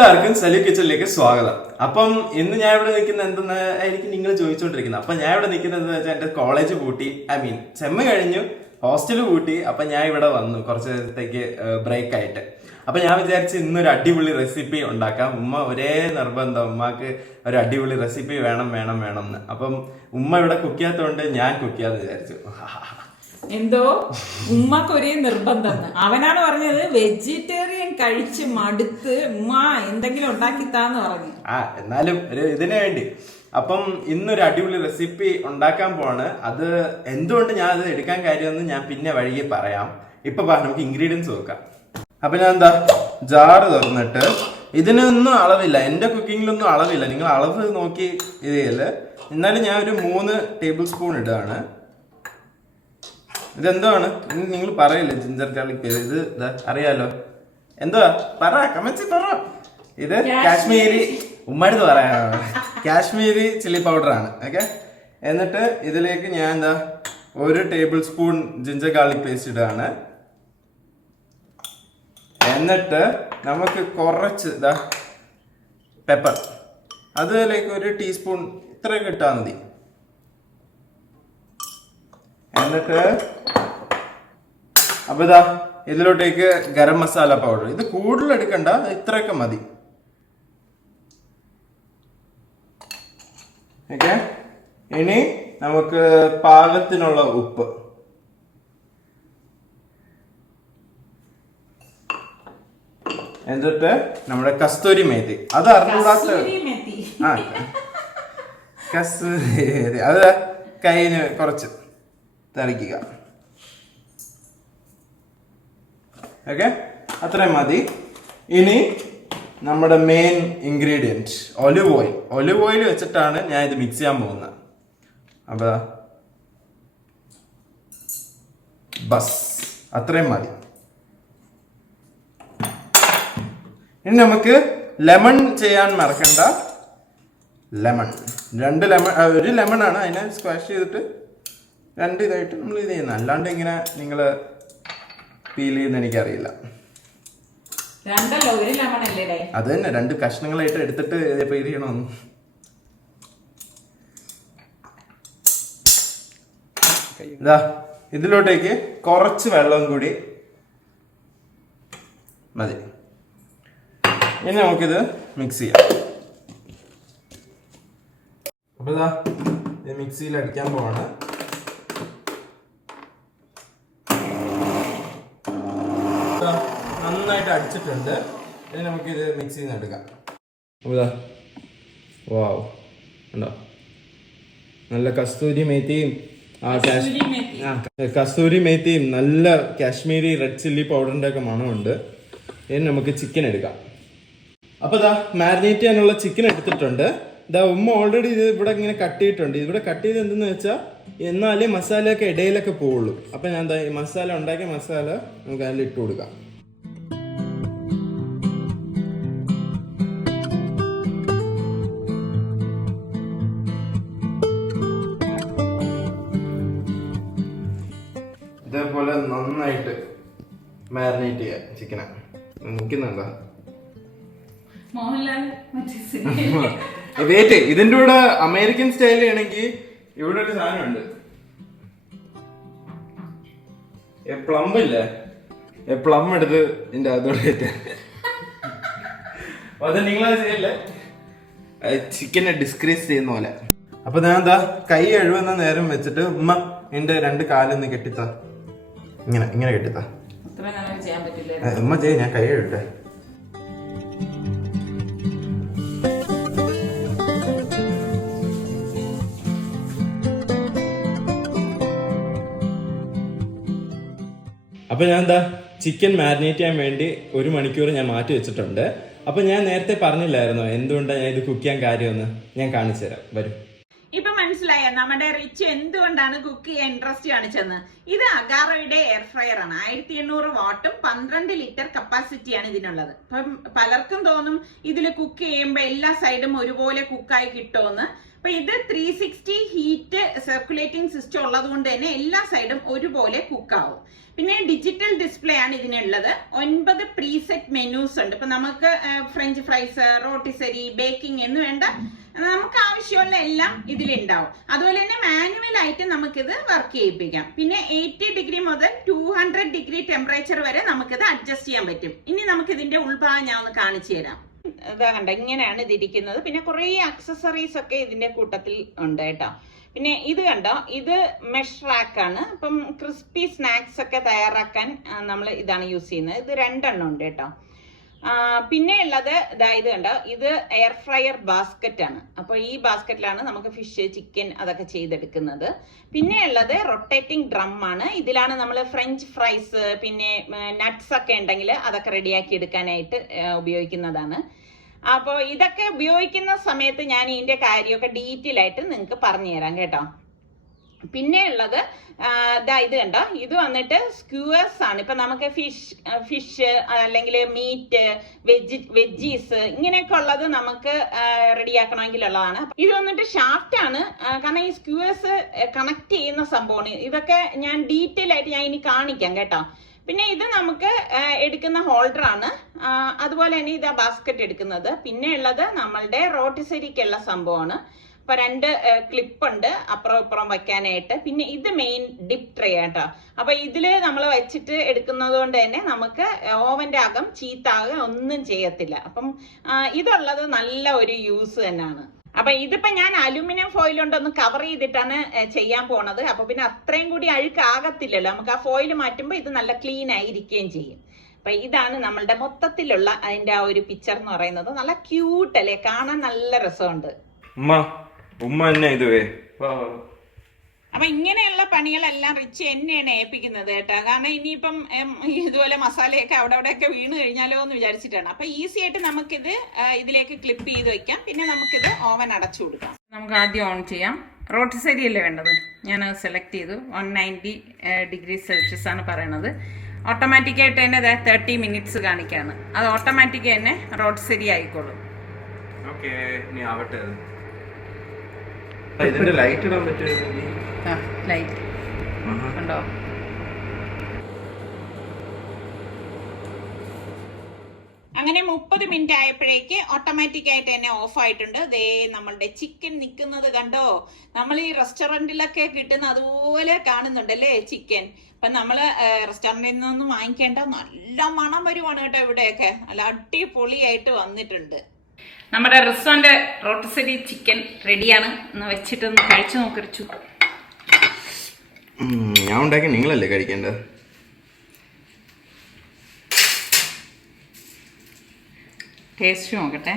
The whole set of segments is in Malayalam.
എല്ലാവർക്കും സലു കിച്ചണിലേക്ക് സ്വാഗതം. അപ്പം ഇന്ന് ഞാൻ ഇവിടെ നിൽക്കുന്ന എന്തെന്ന് ആയിരിക്കും നിങ്ങൾ ചോദിച്ചുകൊണ്ടിരിക്കുന്നത്. അപ്പൊ ഞാൻ ഇവിടെ നിൽക്കുന്നത് എന്താ വെച്ചാൽ എന്റെ കോളേജ് പൂട്ടി, സെമ്മ് കഴിഞ്ഞു, ഹോസ്റ്റല് പൂട്ടി. അപ്പൊ ഞാൻ ഇവിടെ വന്നു കുറച്ച് നേരത്തേക്ക് ബ്രേക്ക് ആയിട്ട്. അപ്പൊ ഞാൻ വിചാരിച്ചു ഇന്നൊരു അടിപൊളി റെസിപ്പി ഉണ്ടാക്കാം. ഉമ്മ ഒരേ നിർബന്ധം, ഉമ്മക്ക് ഒരു അടിപൊളി റെസിപ്പി വേണം എന്ന്. അപ്പം ഉമ്മ ഇവിടെ കുക്ക് ചെയ്യാത്തതുകൊണ്ട് ഞാൻ കുക്ക് ചെയ്യാന്ന് വിചാരിച്ചു. എന്തോ ഉമ്മക്ക് ഒരേ നിർബന്ധം. അവനാണ് പറഞ്ഞത് വെജിറ്റേറിയൻ കഴിച്ച് മടുത്ത് ഉമ്മ എന്തെങ്കിലും ഉണ്ടാക്കിത്താന്ന് പറഞ്ഞു. എന്നാലും ഒരു ഇതിനു വേണ്ടി അപ്പം ഇന്നൊരു അടിപൊളി റെസിപ്പി ഉണ്ടാക്കാൻ പോവാണ്. അത് എന്തുകൊണ്ട് ഞാൻ അത് എടുക്കാൻ കാര്യമെന്ന് ഞാൻ പിന്നെ വഴിയെ പറയാം. ഇപ്പൊ നമുക്ക് ഇൻഗ്രീഡിയൻസ് നോക്കാം. അപ്പൊ ഞാൻ എന്താ ജാറ് തുറന്നിട്ട്, ഇതിനൊന്നും അളവില്ല, എന്റെ കുക്കിങ്ങിലൊന്നും അളവില്ല, നിങ്ങൾ അളവ് നോക്കി ഇത് ചെയ്യല്. എന്നാലും ഞാൻ ഒരു 3 ടേബിൾ സ്പൂൺ ഇടുകയാണ്. ഇതെന്താണ് നിങ്ങൾ പറയില്ലേ, ജിഞ്ചർ ഗാർലിക് പേര്, ഇത് അറിയാലോ എന്തുവാ, പറ കമന്റ്സിൽ പറ. ഇത് കാശ്മീരി, ഉമ്മടുത്ത് പറയാനാണ്, കാശ്മീരി ചില്ലി പൗഡർ ആണ്. ഓക്കെ, എന്നിട്ട് ഇതിലേക്ക് ഞാൻ എന്താ 1 table spoon ginger garlic paste ഇടുകയാണ്. എന്നിട്ട് നമുക്ക് കുറച്ച് പെപ്പർ, അതിലേക്ക് 1 ടീസ്പൂൺ ഇത്രയൊക്കെ ഇട്ടാൽ മതി. എന്നിട്ട് അപ്പൊ ഇതിലോട്ടേക്ക് ഗരം മസാല പൗഡർ, ഇത് കൂടുതൽ എടുക്കണ്ട, ഇത്രയൊക്കെ മതി. ഓക്കെ, ഇനി നമുക്ക് പാകത്തിനുള്ള ഉപ്പ്, എന്നിട്ട് നമ്മുടെ കസ്തൂരി മേത്തി, അത് അറിഞ്ഞൂടാത്ത കസ്തൂരി, അത് കയ്യിന് കുറച്ച് തളിക്കുക. ഓക്കെ, അത്രയും മതി. ഇനി നമ്മുടെ main ingredient olive oil. Olive oil വെച്ചിട്ടാണ് ഞാൻ ഇത് മിക്സ് ചെയ്യാൻ പോകുന്നത്. അപ്പൊ ബസ് അത്രയും മതി. ഇനി നമുക്ക് ലെമൺ ചെയ്യാൻ മറക്കണ്ട. ലെമൺ, 2 ലെമൺ, 1 ലെമൺ ആണ്, അതിനെ സ്ക്വാഷ് ചെയ്തിട്ട് 2 ഇതായിട്ട് നമ്മൾ ഇത് ചെയ്യുന്നത്. അല്ലാണ്ട് ഇങ്ങനെ നിങ്ങൾ ഫീൽ ചെയ്യുന്ന എനിക്കറിയില്ല. അത് തന്നെ 2 കഷ്ണങ്ങളായിട്ട് എടുത്തിട്ട് ഫീൽ ചെയ്യണമെന്ന്. ഇതിലോട്ടേക്ക് കുറച്ച് വെള്ളം കൂടി മതി. ഇനി നമുക്കിത് മിക്സ് ചെയ്യാം. അപ്പൊ ഇത് മിക്സിയിൽ അടിക്കാൻ പോവാണ്. നന്നായിട്ട് അടിച്ചിട്ടുണ്ട്. ഇനി നമുക്കിത് മിക്സിയിൽ നിന്ന് എടുക്കാം. വാവ്, ഉണ്ടോ, നല്ല കസ്തൂരി മേത്തിയും നല്ല കാശ്മീരി റെഡ് ചില്ലി പൗഡറിന്റെ ഒക്കെ മണമുണ്ട്. ഇനി നമുക്ക് ചിക്കൻ എടുക്കാം. അപ്പൊ മാരിനേറ്റ് ചെയ്യാനുള്ള ചിക്കൻ എടുത്തിട്ടുണ്ട്. ഉമ്മ ഓൾറെഡി ഇത് ഇവിടെ ഇങ്ങനെ കട്ട് ചെയ്തിട്ടുണ്ട്. ഇവിടെ കട്ട് ചെയ്ത് എന്തെന്ന് വെച്ചാൽ എന്നാലേ മസാലയൊക്കെ ഇടയിലൊക്കെ പോവുള്ളൂ. അപ്പൊ ഞാൻ ഈ മസാല ഉണ്ടാക്കിയ മസാല നമുക്ക് അതിൽ ഇട്ട് കൊടുക്കാം. ഇതേപോലെ നന്നായിട്ട് മാരിനേറ്റ് ചെയ്യാം ചിക്കനെ. നിൽക്കുന്നുണ്ടോ വെയിറ്റ്, ഇതിന്റെ കൂടെ അമേരിക്കൻ സ്റ്റൈൽ ആണെങ്കിൽ ഇവിടെ ഒരു സാധനമുണ്ട്, പ്ലം ഇല്ലേ, പ്ലം എടുത്ത് ഇതിന്റെ അതോടെ അത് നിങ്ങളത് ചെയ്യല്ലേ, ചിക്കനെ ഡിസ്ക്രീസ് ചെയ്യുന്ന പോലെ. അപ്പൊ ഞാൻ കൈ എഴുതുന്ന നേരം വെച്ചിട്ട് ഉമ്മ എന്റെ 2 കാലൊന്ന് കെട്ടിത്താ, ഇങ്ങനെ കെട്ടിത്താ. ഉമ്മ ചെയ്യ, ഞാൻ കൈ എഴുതട്ടെ. അപ്പൊ ഞാൻ ചിക്കൻ മാരിനേറ്റ് ചെയ്യാൻ വേണ്ടി 1 മണിക്കൂർ ഞാൻ മാറ്റി വെച്ചിട്ടുണ്ട്. അപ്പൊ ഞാൻ നേരത്തെ പറഞ്ഞില്ലായിരുന്നോ എന്തുകൊണ്ടാണ് ഞാൻ ഇത് കുക്ക് ചെയ്യാൻ കാര്യമെന്ന്, ഞാൻ കാണിച്ചു തരാം, വരും. ഇപ്പൊ മനസ്സിലായ നമ്മുടെ റിച്ച് എന്തുകൊണ്ടാണ് കുക്ക് ചെയ്യാൻ ഇൻട്രസ്റ്റ് കാണിച്ചെന്ന്. ഇത് അഗാറോയുടെ എയർ ഫ്രയർ ആണ്. 1800 വാട്ടും 12 ലിറ്റർ കപ്പാസിറ്റിയാണ് ഇതിനുള്ളത്. അപ്പം പലർക്കും തോന്നും ഇതിൽ കുക്ക് ചെയ്യുമ്പോൾ എല്ലാ സൈഡും ഒരുപോലെ കുക്കായി കിട്ടുമെന്ന്. അപ്പൊ ഇത് 360 ഹീറ്റ് സർക്കുലേറ്റിംഗ് സിസ്റ്റം ഉള്ളത് കൊണ്ട് തന്നെ എല്ലാ സൈഡും ഒരുപോലെ കുക്കാവും. പിന്നെ ഡിജിറ്റൽ ഡിസ്പ്ലേ ആണ് ഇതിനുള്ളത്. 9 പ്രീസെറ്റ് മെനൂസ് ഉണ്ട്. ഇപ്പൊ നമുക്ക് ഫ്രഞ്ച് ഫ്രൈസ്, റോട്ടിസരി, ബേക്കിംഗ് എന്ന് വേണ്ട നമുക്ക് ആവശ്യമുള്ള എല്ലാം ഇതിലുണ്ടാവും. അതുപോലെ തന്നെ മാനുവൽ ആയിട്ട് നമുക്കിത് വർക്ക് ചെയ്യിപ്പിക്കാം. പിന്നെ 80 ഡിഗ്രി മുതൽ 200 ഡിഗ്രി ടെമ്പറേച്ചർ വരെ നമുക്കിത് അഡ്ജസ്റ്റ് ചെയ്യാൻ പറ്റും. ഇനി നമുക്ക് ഇതിന്റെ ഉൾഭാഗം ഞാൻ ഒന്ന് കാണിച്ചു തരാം. ഇതാ കണ്ട, ഇങ്ങനെയാണ് ഇതിരിക്കുന്നത്. പിന്നെ കുറെ അക്സസറീസ് ഒക്കെ ഇതിന്റെ കൂട്ടത്തിൽ ഉണ്ട് കേട്ടോ. പിന്നെ ഇത് കണ്ടോ, ഇത് മെഷ് റാക്ക് ആണ്. അപ്പം ക്രിസ്പി സ്നാക്സ് ഒക്കെ തയ്യാറാക്കാൻ നമ്മൾ ഇതാണ് യൂസ് ചെയ്യുന്നത്. ഇത് 2 എണ്ണം ഉണ്ട് കേട്ടോ. പിന്നെ ഉള്ളത് ഇത് കണ്ടോ, ഇത് എയർ ഫ്രയർ ബാസ്ക്കറ്റ് ആണ്. അപ്പൊ ഈ ബാസ്ക്കറ്റിലാണ് നമുക്ക് ഫിഷ്, ചിക്കൻ അതൊക്കെ ചെയ്തെടുക്കുന്നത്. പിന്നെ ഉള്ളത് റൊട്ടേറ്റിംഗ് ഡ്രം ആണ്. ഇതിലാണ് നമ്മൾ ഫ്രഞ്ച് ഫ്രൈസ്, പിന്നെ നട്ട്സ് ഒക്കെ ഉണ്ടെങ്കിൽ അതൊക്കെ റെഡിയാക്കി എടുക്കാനായിട്ട് ഉപയോഗിക്കുന്നതാണ്. അപ്പോൾ ഇതൊക്കെ ഉപയോഗിക്കുന്ന സമയത്ത് ഞാൻ ഇതിന്റെ കാര്യമൊക്കെ ഡീറ്റെയിൽ ആയിട്ട് നിങ്ങൾക്ക് പറഞ്ഞു തരാം കേട്ടോ. പിന്നെ ഉള്ളത് ഇത് കണ്ടോ, ഇത് വന്നിട്ട് സ്ക്യൂവേഴ്സ് ആണ്. ഇപ്പൊ നമുക്ക് ഫിഷ് അല്ലെങ്കിൽ മീറ്റ്, വെജീസ് ഇങ്ങനെയൊക്കെ ഉള്ളത് നമുക്ക് റെഡിയാക്കണമെങ്കിലുള്ളതാണ്. ഇത് വന്നിട്ട് ഷാഫ്റ്റ് ആണ്. കാരണം ഈ സ്ക്യൂവേഴ്സ് കണക്ട് ചെയ്യുന്ന സംഭവമാണ്. ഇതൊക്കെ ഞാൻ ഡീറ്റെയിൽ ആയിട്ട് ഞാൻ ഇനി കാണിക്കാം കേട്ടോ. പിന്നെ ഇത് നമുക്ക് എടുക്കുന്ന ഹോൾഡർ ആണ്. അതുപോലെ തന്നെ ഇതാ ബാസ്ക്കറ്റ് എടുക്കുന്നത്. പിന്നെ ഉള്ളത് നമ്മളുടെ റോട്ടിസരിക്കുള്ള സംഭവമാണ്. അപ്പൊ 2 ക്ലിപ്പ് ഉണ്ട് അപ്പുറം ഇപ്പുറം വെക്കാനായിട്ട്. പിന്നെ ഇത് മെയിൻ ഡിപ്പ് ട്രേ ആട്ടോ. അപ്പൊ ഇതില് നമ്മൾ വെച്ചിട്ട് എടുക്കുന്നത് കൊണ്ട് തന്നെ നമുക്ക് ഓവന്റെ അകം ചീത്താകുക ഒന്നും ചെയ്യത്തില്ല. അപ്പം ഇതുള്ളത് നല്ല ഒരു യൂസ് തന്നെയാണ്. അപ്പൊ ഇതിപ്പോ ഞാൻ അലൂമിനിയം ഫോയിൽ കൊണ്ടൊന്ന് കവർ ചെയ്തിട്ടാണ് ചെയ്യാൻ പോണത്. അപ്പൊ പിന്നെ അത്രയും കൂടി അഴുക്കാകത്തില്ലല്ലോ. നമുക്ക് ആ ഫോയിൽ മാറ്റുമ്പോൾ ഇത് നല്ല ക്ലീൻ ആയിരിക്കുകയും ചെയ്യും. അപ്പൊ ഇതാണ് നമ്മളുടെ മൊത്തത്തിലുള്ള അതിന്റെ ആ ഒരു പിക്ചർ എന്ന് പറയുന്നത്. നല്ല ക്യൂട്ട് അല്ലേ, കാണാൻ നല്ല രസമുണ്ട്. അപ്പൊ ഇങ്ങനെയുള്ള പണികളെല്ലാം റിച്ച് എന്നെയാണ് ഏൽപ്പിക്കുന്നത് കേട്ടോ. കാരണം ഇനിയിപ്പം ഇതുപോലെ മസാലയൊക്കെ അവിടെയൊക്കെ വീണ് കഴിഞ്ഞാലോ എന്ന് വിചാരിച്ചിട്ടാണ്. അപ്പൊ ഈസി ആയിട്ട് നമുക്കിത് ഇതിലേക്ക് ക്ലിപ്പ് ചെയ്ത് വെക്കാം. പിന്നെ നമുക്കിത് ഓവൻ അടച്ചു കൊടുക്കാം. നമുക്ക് ആദ്യം ഓൺ ചെയ്യാം. റോട്ടിസരി അല്ലേ വേണ്ടത്. ഞാൻ സെലക്ട് ചെയ്തു. 190 ഡിഗ്രി സെൽഷ്യസ് ആണ് പറയണത്. ഓട്ടോമാറ്റിക്കായിട്ട് തന്നെ 30 മിനിറ്റ്സ് കാണിക്കാണ്. അത് ഓട്ടോമാറ്റിക് തന്നെ റോട്ടിസരി ആയിക്കോളും. ഇതിന്റെ ലൈറ്റ് ഇടാൻ പറ്റുമോ? ലൈറ്റ് കണ്ടോ. അങ്ങനെ 30 മിനിറ്റ് ആയപ്പോഴേക്ക് ഓട്ടോമാറ്റിക് ആയിട്ട് തന്നെ ഓഫ് ആയിട്ടുണ്ട്. ദേ നമ്മളുടെ ചിക്കൻ നിൽക്കുന്നത് കണ്ടോ. നമ്മൾ ഈ റെസ്റ്റോറന്റിലൊക്കെ കിട്ടുന്ന അതുപോലെ കാണുന്നുണ്ടല്ലേ ചിക്കൻ. അപ്പൊ നമ്മള് റെസ്റ്റോറന്റിൽ നിന്നൊന്നും വാങ്ങിക്കേണ്ട, നല്ല മണം വരുവാണ് കേട്ടോ. ഇവിടെയൊക്കെ നല്ല അടിപൊളിയായിട്ട് വന്നിട്ടുണ്ട്. നമ്മുടെ റിസോന്റെ റോട്ടിസരി ചിക്കൻ റെഡിയാണ്. ഒന്ന് വെച്ചിട്ടൊന്ന് കഴിച്ചു നോക്കിച്ചു. ഞാൻ ഉണ്ടാക്കി നിങ്ങളല്ലേ കഴിക്കേണ്ടത്. ടേസ്റ്റ് നോക്കട്ടെ.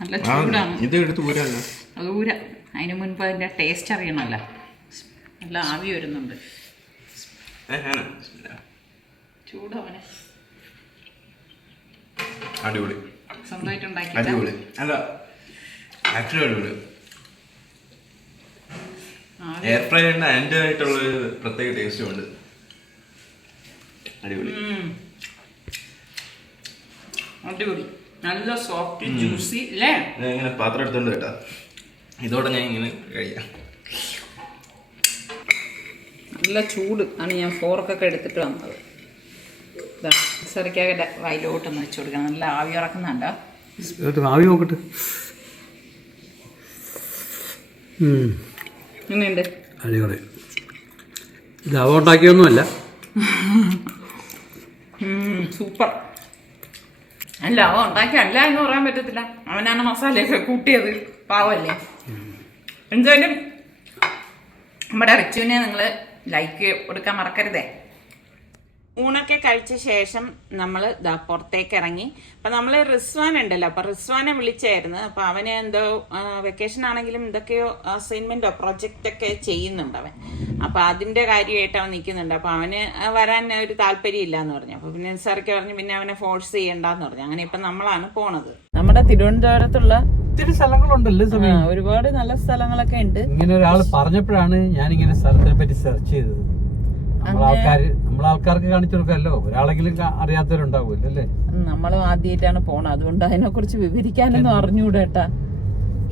നല്ല ചൂടാണ്. ഇത് എടുത്ത് ഊരാ. അത് ഊരാ. അതിന് മുൻപ് അതിന്റെ ടേസ്റ്റ് അറിയണമല്ലോ. നല്ല ആവി വരുന്നുണ്ട്. ചൂടവനെ അടിപൊളി. സ്വന്തമായിട്ട് ഉണ്ടാക്കി അടിപൊളി. അല്ല ആക്ച്വലി അടിപൊളി. എയർ ഫ്രൈറിന്റെ അതിൻ്റെ ആയിട്ടുള്ളൊരു പ്രത്യേക ടേസ്റ്റും ഉണ്ട്. അടിപൊളി അടിപൊളി. നല്ല സോഫ്റ്റ് ജ്യൂസി അല്ലേ. ഞാൻ ഇങ്ങനെ പാത്രം എടുത്തോണ്ട് കേട്ടാ. ഇതോടെ ഞാൻ ഇങ്ങനെ കഴിക്കാം. നല്ല ചൂട് ആണ്. ഞാൻ ഫോർക്കൊക്കെ എടുത്തിട്ട് വന്നത്. സെറിക്കാകട്ടെ വയലോട്ടൊന്ന് വെച്ച് കൊടുക്കണം. നല്ല ആവി ഇറക്കുന്നുണ്ടോ. ആവി നോക്കട്ടെ. എങ്ങനെയുണ്ട്? അടിപൊളി. ഇത് അവ ഉണ്ടാക്കിയൊന്നുമല്ല. സൂപ്പർ. അല്ല അവ ഉണ്ടാക്കിയല്ല എന്ന് പറയാൻ പറ്റത്തില്ല. അവനാണ് മസാലയൊക്കെ കൂട്ടിയത്. പാവല്ലേ. എന്തായാലും നമ്മുടെ റിച്ചുവിനെ നിങ്ങൾ ലൈക്ക് കൊടുക്കാൻ മറക്കരുതേ. ഊണൊക്കെ കഴിച്ച ശേഷം നമ്മൾ പുറത്തേക്ക് ഇറങ്ങി. അപ്പൊ നമ്മൾ റിസ്വാൻ ഉണ്ടല്ലോ, അപ്പൊ റിസ്വാനെ വിളിച്ചായിരുന്നു. അപ്പൊ അവന് എന്തോ വെക്കേഷൻ ആണെങ്കിലും എന്തൊക്കെയോ അസൈൻമെന്റോ പ്രൊജക്റ്റ് ഒക്കെ ചെയ്യുന്നുണ്ട് അവൻ. അപ്പൊ അതിന്റെ കാര്യമായിട്ട് അവൻ നിൽക്കുന്നുണ്ട്. അപ്പൊ അവന് വരാൻ ഒരു താല്പര്യം ഇല്ല എന്ന് പറഞ്ഞു. അപ്പൊ പിന്നെ സാറൊക്കെ പറഞ്ഞു പിന്നെ അവനെ ഫോഴ്സ് ചെയ്യണ്ടെന്ന് പറഞ്ഞു. അങ്ങനെ ഇപ്പൊ നമ്മളാണ് പോണത്. നമ്മുടെ തിരുവനന്തപുരത്തുള്ള ഒത്തിരി സ്ഥലങ്ങളുണ്ടല്ലോ, ഒരുപാട് നല്ല സ്ഥലങ്ങളൊക്കെ ഉണ്ട്. ഇങ്ങനെ ഒരാൾ പറഞ്ഞപ്പോഴാണ് ഞാൻ ഇങ്ങനെ സ്ഥലത്തിനെ പറ്റി സെർച്ച് ചെയ്തത്. നമ്മളാൾക്കാർക്ക് കാണിച്ചു കൊടുക്കാമല്ലോ, ഒരാളെങ്കിലും അറിയാത്തവരുണ്ടാവുമല്ലോ അല്ലേ. നമ്മളും ആദ്യമായിട്ടാണ് പോണത്, അതുകൊണ്ട് അതിനെ കുറിച്ച് വിവരിക്കാനൊന്നും അറിഞ്ഞുകൂടേട്ടാ.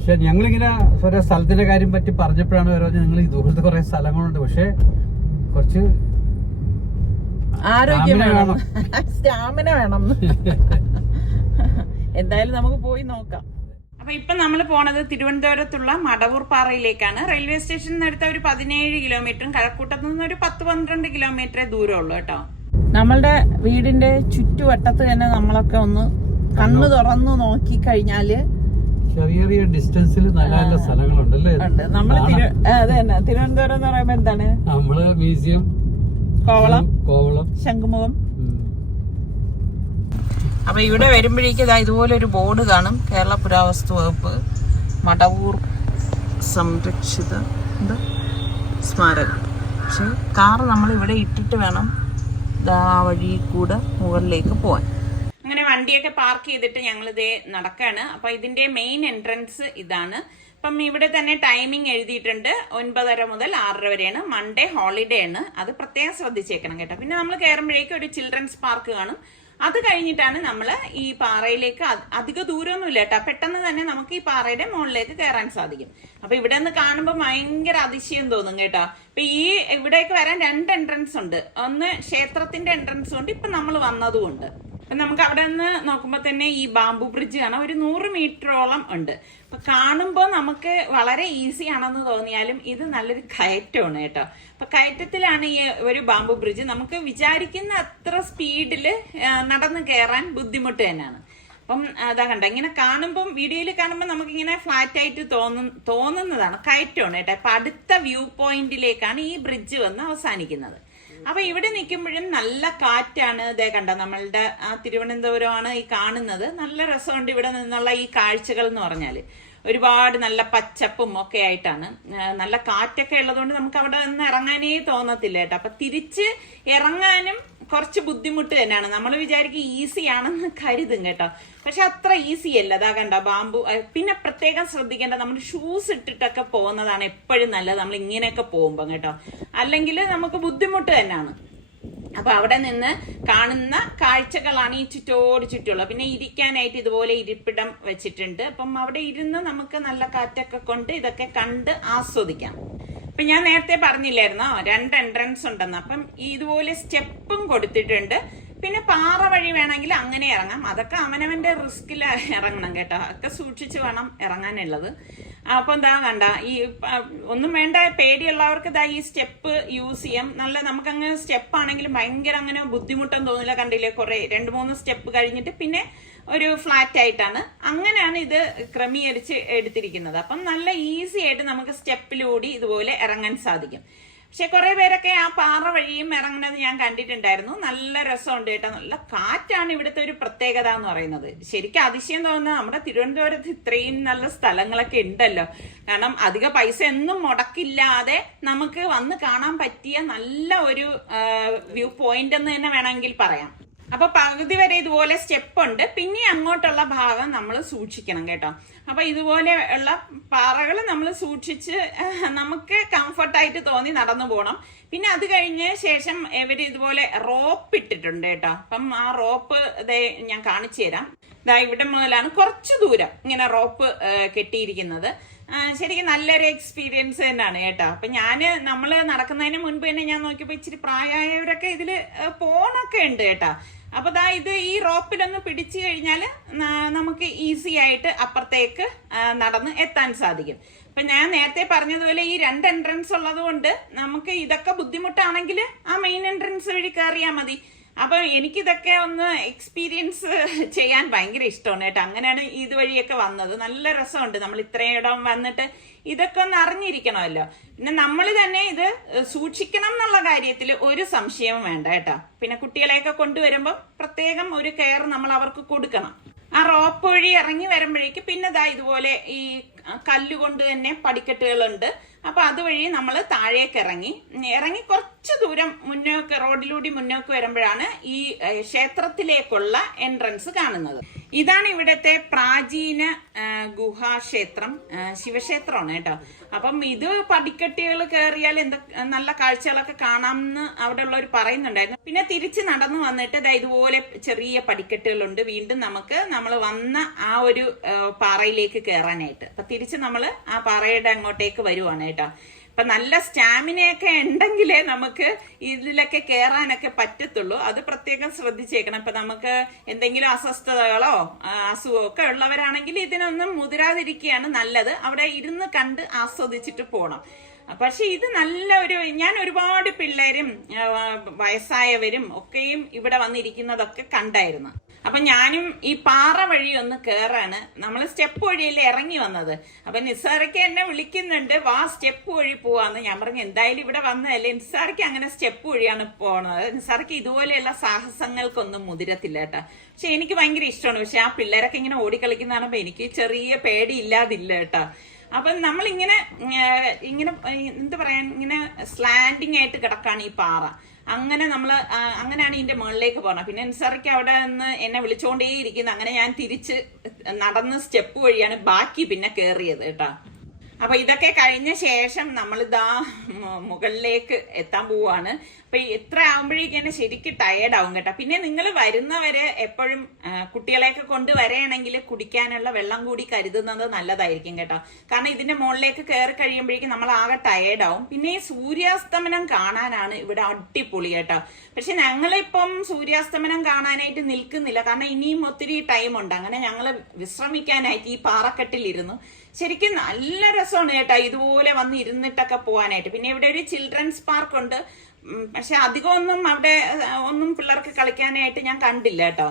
പക്ഷെ ഞങ്ങളിങ്ങനെ ഓരോ സ്ഥലത്തിന്റെ കാര്യം പറ്റി പറഞ്ഞപ്പോഴാണ് ഓരോ നിങ്ങൾ ഇതുപോലത്തെ കുറെ സ്ഥലങ്ങളുണ്ട്, പക്ഷെ കുറച്ച് ആരോഗ്യം വേണം, സ്റ്റാമിന വേണം. എന്തായാലും നമുക്ക് പോയി നോക്കാം. അപ്പൊ ഇപ്പൊ നമ്മൾ പോണത് തിരുവനന്തപുരത്തുള്ള മടവൂർപ്പാറയിലേക്കാണ്. റെയിൽവേ സ്റ്റേഷനിൽ നിന്ന് എടുത്ത ഒരു 17 കിലോമീറ്ററും കഴക്കൂട്ടത്തു നിന്ന് ഒരു 10-12 കിലോമീറ്ററേ ദൂരമുള്ളൂ കേട്ടോ. നമ്മളുടെ വീടിന്റെ ചുറ്റുവട്ടത്ത് തന്നെ നമ്മളൊക്കെ ഒന്ന് കണ്ണു തുറന്നു നോക്കി കഴിഞ്ഞാല് ചെറിയ ചെറിയ ഡിസ്റ്റൻസിൽ നല്ല നല്ല സ്ഥലങ്ങളുണ്ടല്ലേ. നമ്മള് അത് തന്നെ തിരുവനന്തപുരം എന്ന് പറയുമ്പോ എന്താണ്, നമ്മള് മ്യൂസിയം, കോവളം, ശംഖുമുഖം. അപ്പൊ ഇവിടെ വരുമ്പോഴേക്കും ഇതുപോലെ ഒരു ബോർഡ് കാണും, കേരള പുരാവസ്തു വകുപ്പ് മടവൂർ സംരക്ഷിത സ്മാരകം. പക്ഷെ കാർ നമ്മൾ ഇവിടെ ഇട്ടിട്ട് വേണം ആ വഴി കൂടെ മുകളിലേക്ക് പോവാൻ. അങ്ങനെ വണ്ടിയൊക്കെ പാർക്ക് ചെയ്തിട്ട് ഞങ്ങൾ ഇതേ നടക്കാണ്. അപ്പൊ ഇതിന്റെ മെയിൻ എൻട്രൻസ് ഇതാണ്. അപ്പം ഇവിടെ തന്നെ ടൈമിംഗ് എഴുതിയിട്ടുണ്ട്, 9:30 മുതൽ 6:30 വരെയാണ്. മൺഡേ ഹോളിഡേ ആണ്, അത് പ്രത്യേകം ശ്രദ്ധിച്ചേക്കണം കേട്ടോ. പിന്നെ നമ്മൾ കയറുമ്പോഴേക്കും ഒരു ചിൽഡ്രൻസ് പാർക്ക് കാണും. അത് കഴിഞ്ഞിട്ടാണ് നമ്മൾ ഈ പാറയിലേക്ക്, അധിക ദൂരമൊന്നുമില്ല കേട്ടോ, പെട്ടെന്ന് തന്നെ നമുക്ക് ഈ പാറയുടെ മുകളിലേക്ക് കയറാൻ സാധിക്കും. അപ്പൊ ഇവിടെ നിന്ന് കാണുമ്പോൾ ഭയങ്കര അതിശയം തോന്നും കേട്ടോ. ഇപ്പൊ ഈ ഇവിടേക്ക് വരാൻ 2 എൻട്രൻസ് ഉണ്ട്, ഒന്ന് ക്ഷേത്രത്തിന്റെ എൻട്രൻസ് ഉണ്ട്, ഇപ്പൊ നമ്മൾ വന്നതുകൊണ്ട്. നമുക്ക് അവിടെ നിന്ന് നോക്കുമ്പോൾ തന്നെ ഈ ബാംബു ബ്രിഡ്ജ് കാണാം, ഒരു 100 മീറ്ററോളം ഉണ്ട്. അപ്പൊ കാണുമ്പോൾ നമുക്ക് വളരെ ഈസി ആണെന്ന് തോന്നിയാലും ഇത് നല്ലൊരു കയറ്റമാണ് കേട്ടോ. അപ്പൊ കയറ്റത്തിലാണ് ഈ ഒരു ബാംബു ബ്രിഡ്ജ്. നമുക്ക് വിചാരിക്കുന്ന അത്ര സ്പീഡില് നടന്നു കയറാൻ ബുദ്ധിമുട്ട് തന്നെയാണ്. അപ്പം അതാ കണ്ട, ഇങ്ങനെ കാണുമ്പം വീഡിയോയിൽ കാണുമ്പോൾ നമുക്ക് ഇങ്ങനെ ഫ്ലാറ്റ് ആയിട്ട് തോന്നുന്നതാണ്, കയറ്റമാണ് കേട്ടോ. അപ്പൊ അടുത്ത വ്യൂ പോയിന്റിലേക്കാണ് ഈ ബ്രിഡ്ജ് വന്ന് അവസാനിക്കുന്നത്. അപ്പൊ ഇവിടെ നിൽക്കുമ്പോഴും നല്ല കാറ്റാണ്. ഇതേ കണ്ട, നമ്മളുടെ തിരുവനന്തപുരമാണ് ഈ കാണുന്നത്. നല്ല രസമുണ്ട് ഇവിടെ നിന്നുള്ള ഈ കാഴ്ചകൾ എന്ന് പറഞ്ഞാല്. ഒരുപാട് നല്ല പച്ചപ്പും ഒക്കെ ആയിട്ടാണ്, നല്ല കാറ്റൊക്കെ ഉള്ളതുകൊണ്ട് നമുക്ക് അവിടെ നിന്ന് ഇറങ്ങാനേ തോന്നത്തില്ല കേട്ടോ. അപ്പൊ തിരിച്ച് ഇറങ്ങാനും കുറച്ച് ബുദ്ധിമുട്ട് തന്നെയാണ്. നമ്മൾ വിചാരിക്കും ഈസി ആണെന്ന് കരുതും കേട്ടോ, പക്ഷെ അത്ര ഈസി അല്ല. അതാ കണ്ട ബാംബു. പിന്നെ പ്രത്യേകം ശ്രദ്ധിക്കേണ്ട, നമ്മൾ ഷൂസ് ഇട്ടിട്ടൊക്കെ പോകുന്നതാണ് എപ്പോഴും നല്ലത്, നമ്മൾ ഇങ്ങനെയൊക്കെ പോകുമ്പോൾ കേട്ടോ, അല്ലെങ്കിൽ നമുക്ക് ബുദ്ധിമുട്ട് തന്നെയാണ്. അപ്പൊ അവിടെ നിന്ന് കാണുന്ന കാഴ്ചകളാണ് ഈ ചുറ്റോട് ചുറ്റുള്ള. പിന്നെ ഇരിക്കാനായിട്ട് ഇതുപോലെ ഇരിപ്പിടം വെച്ചിട്ടുണ്ട്. അപ്പം അവിടെ ഇരുന്ന് നമുക്ക് നല്ല കാറ്റൊക്കെ കൊണ്ട് ഇതൊക്കെ കണ്ട് ആസ്വദിക്കാം. അപ്പൊ ഞാൻ നേരത്തെ പറഞ്ഞില്ലായിരുന്നോ 2 എൻട്രൻസ് ഉണ്ടെന്ന്. അപ്പം ഇതുപോലെ സ്റ്റെപ്പും കൊടുത്തിട്ടുണ്ട്. പിന്നെ പാറ വഴി വേണമെങ്കിൽ അങ്ങനെ ഇറങ്ങാം, അതൊക്കെ അവനവന്റെ റിസ്കിൽ ഇറങ്ങണം കേട്ടോ, ഒക്കെ സൂക്ഷിച്ച് വേണം ഇറങ്ങാനുള്ളത്. അപ്പൊ എന്താ കണ്ട, ഈ ഒന്നും വേണ്ട, പേടിയുള്ളവർക്ക് ഇതാ ഈ സ്റ്റെപ്പ് യൂസ് ചെയ്യാം. നല്ല നമുക്കങ്ങ് സ്റ്റെപ്പ് ആണെങ്കിലും ഭയങ്കര അങ്ങനെ ബുദ്ധിമുട്ടൊന്നും തോന്നില്ല. കണ്ടില്ലേ, 2-3 സ്റ്റെപ്പ് കഴിഞ്ഞിട്ട് പിന്നെ ഒരു ഫ്ലാറ്റ് ആയിട്ടാണ്, അങ്ങനെയാണ് ഇത് ക്രമീകരിച്ച് എടുത്തിരിക്കുന്നത്. അപ്പം നല്ല ഈസി ആയിട്ട് നമുക്ക് സ്റ്റെപ്പിലൂടെ ഇതുപോലെ ഇറങ്ങാൻ സാധിക്കും. പക്ഷെ കുറെ പേരൊക്കെ ആ പാറ വഴിയും ഇറങ്ങുന്നത് ഞാൻ കണ്ടിട്ടുണ്ടായിരുന്നു. നല്ല രസമുണ്ട് കേട്ടോ, നല്ല കാറ്റാണ് ഇവിടുത്തെ ഒരു പ്രത്യേകത എന്ന് പറയുന്നത്. ശരിക്കും അതിശയം തോന്നുന്നത് നമ്മുടെ തിരുവനന്തപുരത്ത് ഇത്രയും നല്ല സ്ഥലങ്ങളൊക്കെ ഉണ്ടല്ലോ. കാരണം അധിക പൈസ ഒന്നും മുടക്കില്ലാതെ നമുക്ക് വന്ന് കാണാൻ പറ്റിയ നല്ല ഒരു വ്യൂ പോയിന്റ് എന്ന് തന്നെ വേണമെങ്കിൽ പറയാം. അപ്പൊ പകുതി വരെ ഇതുപോലെ സ്റ്റെപ്പ് ഉണ്ട്, പിന്നെ അങ്ങോട്ടുള്ള ഭാഗം നമ്മൾ സൂക്ഷിക്കണം കേട്ടോ. അപ്പൊ ഇതുപോലെ ഉള്ള പാറകൾ നമ്മൾ സൂക്ഷിച്ച് നമുക്ക് കംഫർട്ടായിട്ട് തോന്നി നടന്നു പോകണം. പിന്നെ അത് കഴിഞ്ഞ ശേഷം ഇവര് ഇതുപോലെ റോപ്പ് ഇട്ടിട്ടുണ്ട് കേട്ടോ. അപ്പം ആ റോപ്പ് ഞാൻ കാണിച്ചു തരാം. ഇതാ ഇവിടെ മുതലാണ് കുറച്ചു ദൂരം ഇങ്ങനെ റോപ്പ് കെട്ടിയിരിക്കുന്നത്. ശരിക്കും നല്ലൊരു എക്സ്പീരിയൻസ് തന്നെയാണ് കേട്ടോ. അപ്പൊ നമ്മള് നടക്കുന്നതിന് മുൻപ് തന്നെ ഞാൻ നോക്കിയപ്പോ ഇച്ചിരി പ്രായമായവരൊക്കെ ഇതില് പോണൊക്കെ ഉണ്ട് കേട്ടോ. അപ്പൊ ഇത് ഈ റോപ്പിലൊന്ന് പിടിച്ചു കഴിഞ്ഞാൽ നമുക്ക് ഈസി ആയിട്ട് അപ്പുറത്തേക്ക് നടന്ന് എത്താൻ സാധിക്കും. അപ്പൊ ഞാൻ നേരത്തെ പറഞ്ഞതുപോലെ ഈ 2 എൻട്രൻസ് ഉള്ളത് കൊണ്ട് നമുക്ക് ഇതൊക്കെ ബുദ്ധിമുട്ടാണെങ്കിൽ ആ മെയിൻ എൻട്രൻസ് വഴി കയറിയാൽ മതി. അപ്പൊ എനിക്കിതൊക്കെ ഒന്ന് എക്സ്പീരിയൻസ് ചെയ്യാൻ ഭയങ്കര ഇഷ്ടമാണ് കേട്ടോ. അങ്ങനെയാണ് ഇതുവഴിയൊക്കെ വന്നത്. നല്ല രസമുണ്ട്, നമ്മൾ ഇത്രയും ഇടം വന്നിട്ട് ഇതൊക്കെ ഒന്ന് അറിഞ്ഞിരിക്കണമല്ലോ. പിന്നെ നമ്മൾ തന്നെ ഇത് സൂക്ഷിക്കണം എന്നുള്ള കാര്യത്തിൽ ഒരു സംശയവും വേണ്ട കേട്ടോ. പിന്നെ കുട്ടികളെയൊക്കെ കൊണ്ടുവരുമ്പോൾ പ്രത്യേകം ഒരു കെയർ നമ്മൾ അവർക്ക് കൊടുക്കണം. ആ റോപ്പ് വഴി ഇറങ്ങി വരുമ്പോഴേക്ക് പിന്നെ ഇതുപോലെ ഈ കല്ലുകൊണ്ട് തന്നെ പടിക്കെട്ടുകളുണ്ട്. അപ്പൊ അതുവഴി നമ്മൾ താഴേക്ക് ഇറങ്ങി കുറച്ച് ദൂരം മുന്നോക്ക് റോഡിലൂടെ മുന്നോക്ക് വരുമ്പോഴാണ് ഈ ക്ഷേത്രത്തിലേക്കുള്ള എൻട്രൻസ് കാണുന്നത്. ഇതാണ് ഇവിടുത്തെ പ്രാചീന ഗുഹാക്ഷേത്രം, ശിവക്ഷേത്രമാണ് കേട്ടോ. അപ്പം ഇത് പടിക്കെട്ടുകൾ കയറിയാൽ നല്ല കാഴ്ചകളൊക്കെ കാണാമെന്ന് അവിടെ ഉള്ളവർ പറയുന്നുണ്ടായിരുന്നു. പിന്നെ തിരിച്ച് നടന്നു വന്നിട്ട് ഇതുപോലെ ചെറിയ പടിക്കെട്ടുകളുണ്ട്. വീണ്ടും നമ്മൾ വന്ന ആ ഒരു പാറയിലേക്ക് കയറാനായിട്ട്. അപ്പൊ തിരിച്ച് നമ്മൾ ആ പാറയുടെ അങ്ങോട്ടേക്ക് വരുവാണ് കേട്ടോ. അപ്പൊ നല്ല സ്റ്റാമിനയൊക്കെ ഉണ്ടെങ്കിലേ നമുക്ക് ഇതിലൊക്കെ കയറാനൊക്കെ പറ്റത്തുള്ളൂ. അത് പ്രത്യേകം ശ്രദ്ധിച്ചേക്കണം. ഇപ്പൊ നമുക്ക് എന്തെങ്കിലും അസ്വസ്ഥതകളോ അസുഖമോ ഒക്കെ ഉള്ളവരാണെങ്കിൽ ഇതിനൊന്നും മുതിരാതിരിക്കുകയാണ് നല്ലത്. അവിടെ ഇരുന്ന് കണ്ട് ആസ്വദിച്ചിട്ട് പോകണം. പക്ഷെ ഇത് ഞാൻ ഒരുപാട് പിള്ളേരും വയസ്സായവരും ഒക്കെയും ഇവിടെ വന്നിരിക്കുന്നതൊക്കെ കണ്ടായിരുന്നു. അപ്പൊ ഞാനും ഈ പാറ വഴി ഒന്ന് കേറാണ്. നമ്മൾ സ്റ്റെപ്പ് വഴിയല്ലേ ഇറങ്ങി വന്നത്. അപ്പൊ നിസ്സാരയ്ക്ക് എന്നെ വിളിക്കുന്നുണ്ട്, വാ സ്റ്റെപ്പ് വഴി പോവാന്ന്. ഞാൻ പറഞ്ഞു എന്തായാലും ഇവിടെ വന്നതല്ലേ. നിസ്സാരയ്ക്ക് അങ്ങനെ സ്റ്റെപ്പ് വഴിയാണ് പോണത്. നിസ്സാരയ്ക്ക് ഇതുപോലെയുള്ള സാഹസങ്ങൾക്കൊന്നും മുതിരത്തില്ല കേട്ടോ. പക്ഷെ എനിക്ക് ഭയങ്കര ഇഷ്ടമാണ്. പക്ഷെ ആ പിള്ളേരൊക്കെ ഇങ്ങനെ ഓടിക്കളിക്കുന്ന കാണുമ്പോ എനിക്ക് ചെറിയ പേടി ഇല്ലാതില്ല കേട്ടോ. അപ്പൊ നമ്മളിങ്ങനെ എന്താ പറയാ, ഇങ്ങനെ സ്ലാൻഡിങ് ആയിട്ട് കിടക്കാണ് ഈ പാറ. അങ്ങനെയാണ് ഇതിന്റെ മുകളിലേക്ക് പോകണം. പിന്നെ നിസ്സാരയ്ക്ക് അവിടെ നിന്ന് എന്നെ വിളിച്ചോണ്ടേയിരിക്കുന്നു. അങ്ങനെ ഞാൻ തിരിച്ച് നടന്ന് സ്റ്റെപ്പ് വഴിയാണ് ബാക്കി പിന്നെ കേറിയത് കേട്ടോ. അപ്പൊ ഇതൊക്കെ കഴിഞ്ഞ ശേഷം നമ്മളിതാ മുകളിലേക്ക് എത്താൻ പോവാണ്. അപ്പൊ എത്ര ആവുമ്പോഴേക്കും ശരിക്കും ടയേർഡാവും കേട്ടോ. പിന്നെ നിങ്ങൾ വരുന്നവരെ എപ്പോഴും കുട്ടികളെയൊക്കെ കൊണ്ടുവരികയാണെങ്കിൽ കുടിക്കാനുള്ള വെള്ളം കൂടി കരുതുന്നത് നല്ലതായിരിക്കും കേട്ടോ. കാരണം ഇതിന്റെ മുകളിലേക്ക് കയറി കഴിയുമ്പോഴേക്കും നമ്മൾ ആകെ ടയേർഡാവും. പിന്നെ ഈ സൂര്യാസ്തമനം കാണാനാണ് ഇവിടെ അടിപൊളി കേട്ടോ. പക്ഷെ ഞങ്ങളിപ്പം സൂര്യാസ്തമനം കാണാനായിട്ട് നിൽക്കുന്നില്ല. കാരണം ഇനിയും ഒത്തിരി ടൈമുണ്ട്. അങ്ങനെ ഞങ്ങള് വിശ്രമിക്കാനായിട്ട് ഈ പാറക്കെട്ടിലിരുന്നു. ശരിക്കും നല്ല രസമാണ് കേട്ടോ ഇതുപോലെ വന്ന് ഇരുന്നിട്ടൊക്കെ പോകാനായിട്ട്. പിന്നെ ഇവിടെ ഒരു ചിൽഡ്രൻസ് പാർക്ക് ഉണ്ട്. പക്ഷെ അധികമൊന്നും അവിടെ ഒന്നും പിള്ളേർക്ക് കളിക്കാനായിട്ട് ഞാൻ കണ്ടില്ല കേട്ടോ.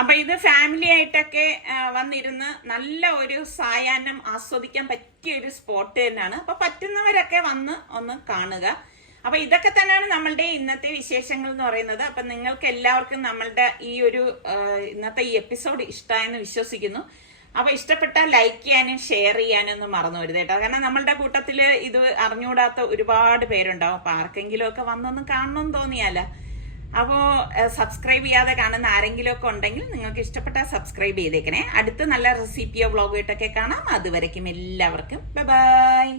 അപ്പൊ ഇത് ഫാമിലി ആയിട്ടൊക്കെ വന്നിരുന്ന് നല്ല ഒരു സായാഹ്നം ആസ്വദിക്കാൻ പറ്റിയ ഒരു സ്പോട്ട് തന്നെയാണ്. അപ്പൊ പറ്റുന്നവരൊക്കെ വന്ന് ഒന്ന് കാണുക. അപ്പൊ ഇതൊക്കെ തന്നെയാണ് നമ്മളുടെ ഇന്നത്തെ വിശേഷങ്ങൾ എന്ന് പറയുന്നത്. അപ്പൊ നിങ്ങൾക്ക് എല്ലാവർക്കും നമ്മളുടെ ഈ ഒരു ഇന്നത്തെ ഈ എപ്പിസോഡ് ഇഷ്ടമായെന്ന് വിശ്വസിക്കുന്നു. അപ്പൊ ഇഷ്ടപ്പെട്ടാൽ ലൈക്ക് ചെയ്യാനും ഷെയർ ചെയ്യാനും ഒന്നും മറന്നു വരുത് കേട്ടോ. കാരണം നമ്മളുടെ കൂട്ടത്തില് ഇത് അറിഞ്ഞുകൂടാത്ത ഒരുപാട് പേരുണ്ടാവും. അപ്പൊ ആർക്കെങ്കിലും ഒക്കെ വന്നൊന്നും കാണണമെന്ന് തോന്നിയാല. അപ്പോ സബ്സ്ക്രൈബ് ചെയ്യാതെ കാണുന്ന ആരെങ്കിലും ഒക്കെ ഉണ്ടെങ്കിൽ നിങ്ങൾക്ക് ഇഷ്ടപ്പെട്ടാൽ സബ്സ്ക്രൈബ് ചെയ്തേക്കണേ. അടുത്ത് നല്ല റെസിപ്പിയോ വ്ളോഗോ ഇട്ടൊക്കെ കാണാം. അതുവരയ്ക്കും എല്ലാവർക്കും ബൈ.